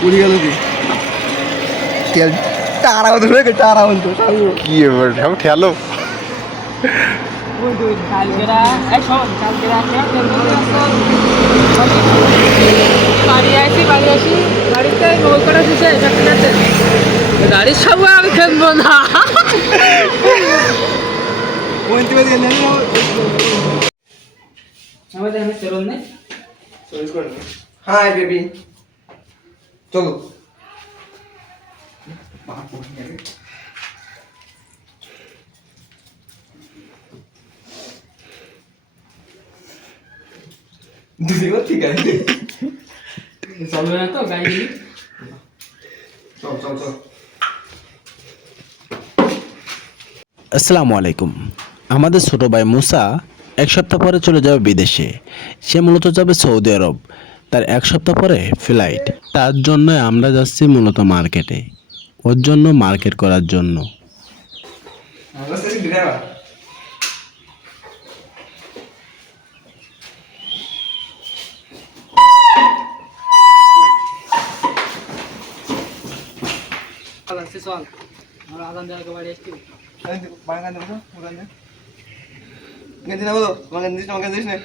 পুড়ি গেল কি? তেল টারা ধরে টারা বলতো কি এবার ঠেলো ঠেলো। বাড়ি আসি বাড়ি আসি বাড়িতে নৌকো দিছে গাড়ির সব আমি খেলব না বলতে বলতে গেলে আমাদের আমি চলুন নেই হাই বেবি চলো। দুদিনও ঠিক আছে। চলবে না তো গাড়ি চল চল চল। আসসালামু আলাইকুম। আমাদের ছোট ভাই মুসা এক সপ্তাহ পরে চলে যাবে বিদেশে। সে মূলত যাবে সৌদি আরব। তার এক সপ্তাহ পরে ফ্লাইট। তার জন্য আমরা যাচ্ছি মূলত মার্কেটে। ওর জন্য মার্কেট করার জন্য। বলো দিস না।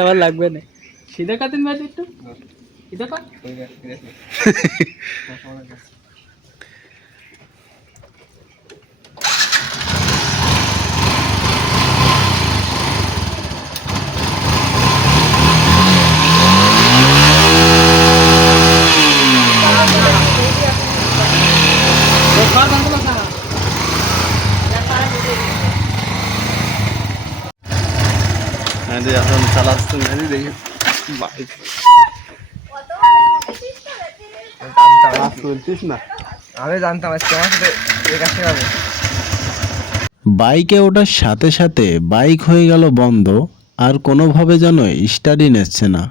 আমার লাগবে না সিধা কাতেন ভাই একটু সিধা কর ওই দেখ ঠিক আছে ঘর বন্ধ কর না তো এখন চালাচ্ছি না দেখি। বাইক আমি জানতাম আজকে আমার সাথে এই কাজটা হবে বাইকে ওঠার সাথে সাথে বাইক হয়ে গেল বন্ধ আর কোনোভাবে যেন স্টাডি নিচ্ছে না।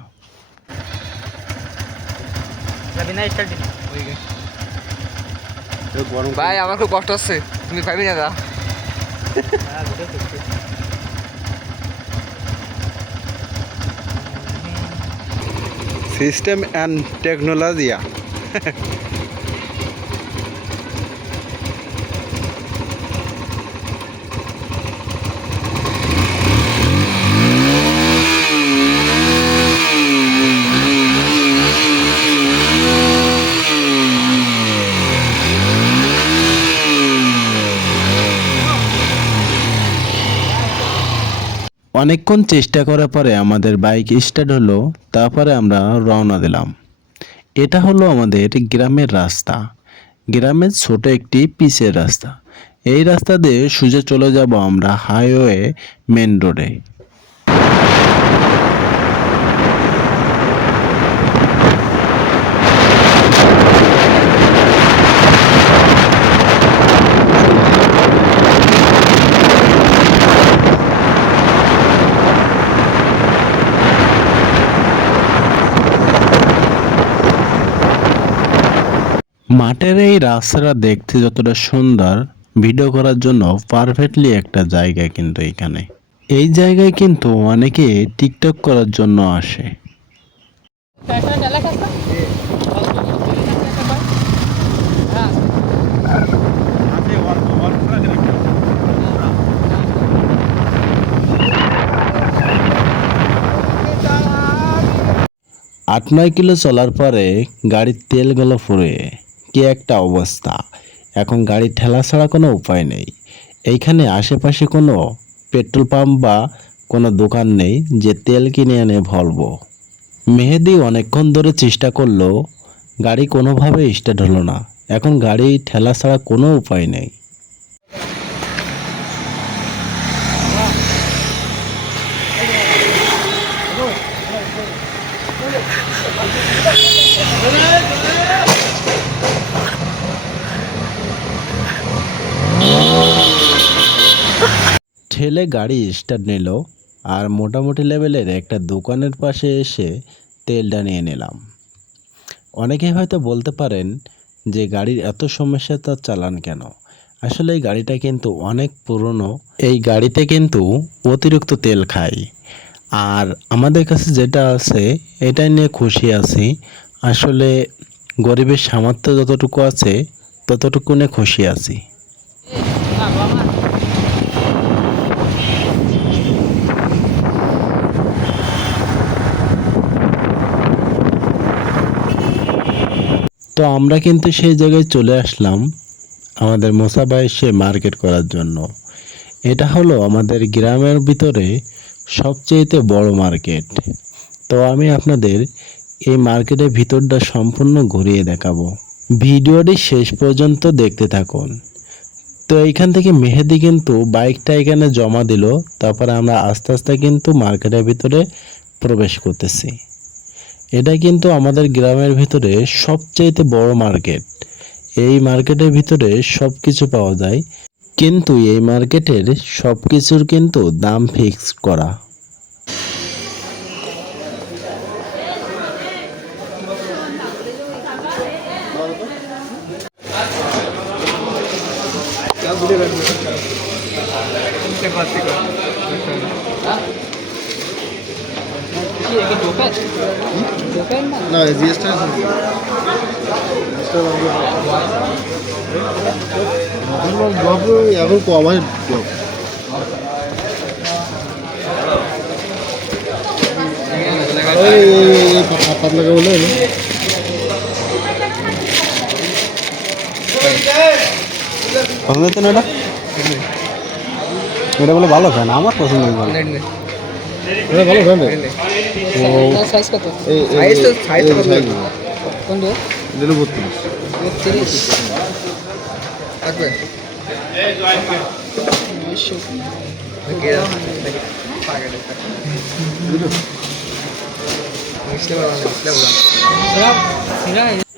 ভাই আমার খুব কষ্ট হচ্ছে। তুমি পাইবে না দা সিস্টেম অ্যান্ড টেকনোলজিয়া অনেকক্ষণ চেষ্টা করার পরে আমাদের বাইক স্টার্ট হলো, তারপরে আমরা রওনা দিলাম। এটা হলো আমাদের গ্রামের রাস্তা। গ্রামের ছোট একটি পিসের রাস্তা। এই রাস্তা দিয়ে সোজা চলে যাব আমরা হাইওয়ে মেন রোডে মাঠের এই রাস্তাটা দেখতে যতটা সুন্দর ভিডিও করার জন্য পারফেক্টলি একটা জায়গা কিন্তু এখানে। এই জায়গায় কিন্তু অনেকে টিকটক করার জন্য আসে। আট নয় কিলো চলার পরে গাড়ির তেল গেল ফুরে কি একটা অবস্থা? এখন গাড়ি ঠেলা ছাড়া কোনো উপায় নেই। এইখানে আশেপাশে কোনো পেট্রোল পাম্প বা কোনো দোকান নেই যে তেল কিনে এনে ভরবো। মেহেদি অনেকক্ষণ ধরে চেষ্টা করল, গাড়ি কোনোভাবে স্টার্ট হলো না। এখন গাড়ি ঠেলা ছাড়া কোনো উপায় নেই। ঠেলে গাড়ি স্টার্ট নিল আর মোটামুটি লেভেলের একটা দোকানের পাশে এসে তেলটা নিয়ে নিলাম। অনেকে হয়তো বলতে পারেন যে গাড়ির এত সমস্যা তার চালান কেন? আসলে এই গাড়িটা কিন্তু অনেক পুরনো। এই গাড়িতে কিন্তু অতিরিক্ত তেল খায় আর আমাদের কাছে যেটা আছে এটা নিয়ে খুশি আছি। আসলে গরিবের সামর্থ্য যতটুকু আছে, ততটুকু নিয়ে খুশি আছি। তো আমরা কিন্তু সেই জায়গায় চলে আসলাম আমাদের মোসাবাই সে মার্কেট করার জন্য। এটা হলো আমাদের গ্রামের ভিতরে সবচেয়েতে বড় মার্কেট। তো আমি আপনাদের এই মার্কেটের ভিতরটা সম্পূর্ণ ঘুরিয়ে দেখাবো। ভিডিওটি শেষ পর্যন্ত দেখতে থাকুন। তো এইখান থেকে মেহেদি কিন্তু বাইকটা এখানে জমা দিল, তারপরে আমরা আস্তে আস্তে কিন্তু মার্কেটের ভিতরে প্রবেশ করতেছি। এটা কিন্তু আমাদের গ্রামের ভিতরে সবচেয়েতে বড় মার্কেট। এই মার্কেটের ভিতরে সব কিছু পাওয়া যায়। কিন্তু এই মার্কেটের সব কিছুর কিন্তু দাম ফিক্সড করা। না? না জিএসটা এখন কমাই পাতলা বলে পছন্দ হচ্ছে না এটা? এটা বলে ভালো ফ্যান আমার পছন্দ ভালো। এটা ভালো ফ্যান তার সাইজ কত? এই তো- size কত? কোনটা? দিল বত্রিশ। তিরিশ থাকবে?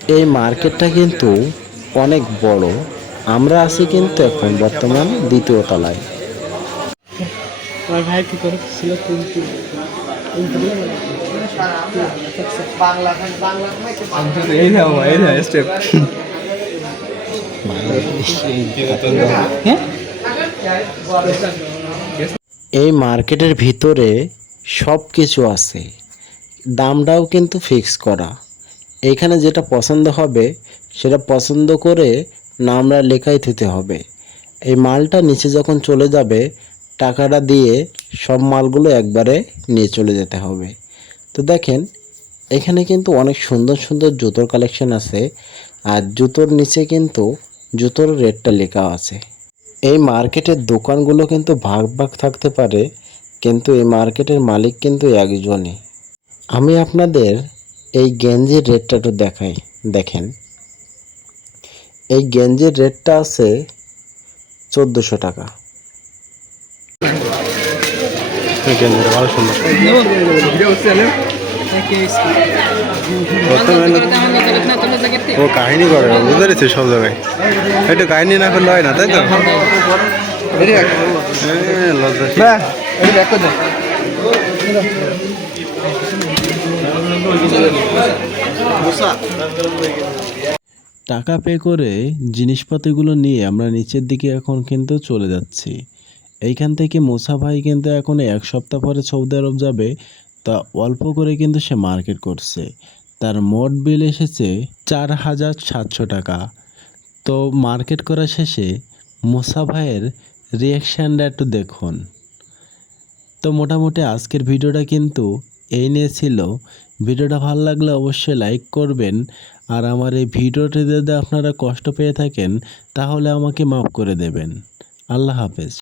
এই মার্কেটটা কিন্তু অনেক বড়। আমরা আছি কিন্তু এখন বর্তমান দ্বিতীয় তলায়। আমার ভাই কি করে? ছিল তিনটি এই মার্কেটের ভিতরে সব কিছু আছে। দামটাও কিন্তু ফিক্স করা। এখানে যেটা পছন্দ হবে সেটা পছন্দ করে নামটা লেখাই থুতে হবে। এই মালটা নিচে যখন চলে যাবে টাকাটা দিয়ে সব মালগুলো একবারে নিয়ে চলে যেতে হবে। তো দেখেন, এখানে কিন্তু অনেক সুন্দর সুন্দর জুতোর কালেকশন আছে আর জুতোর নিচে কিন্তু জুতোর রেটটা লেখা আছে। এই মার্কেটের দোকানগুলো কিন্তু ভাগ ভাগ থাকতে পারে, কিন্তু এই মার্কেটের মালিক কিন্তু একজনই। আমি আপনাদের এই গেঞ্জির রেটটা একটু দেখাই, দেখেন। এই গেঞ্জির রেটটা আছে চোদ্দোশো টাকা। গেঞ্জিটা ভালো সুন্দর ও কাহিনী করে বুঝতে পেরেছি সব জায়গায়। একটু কাহিনী না করলে হয় না তাই তো? হ্যাঁ, টাকা পে করে জিনিসপাতিগুলো নিয়ে আমরা নিচের দিকে এখন কিন্তু চলে যাচ্ছি। এইখান থেকে মোসা ভাই কিন্তু এখন এক সপ্তাহ পরে সৌদি আরব যাবে। তা অল্প করে কিন্তু সে মার্কেট করছে। তার মোট বিল এসেছে চার হাজার সাতশো টাকা। তো মার্কেট করা শেষে মোসা ভাইয়ের রিয়াকশানটা একটু দেখুন। তো মোটামুটি আজকের ভিডিওটা কিন্তু এই নিয়ে ছিল। ভিডিওটা ভালো লাগলে অবশ্যই লাইক করবেন। আর আমার এই ভিডিওটি যদি আপনারা কষ্ট পেয়ে থাকেন, তাহলে আমাকে মাফ করে দেবেন। আল্লাহ হাফেজ।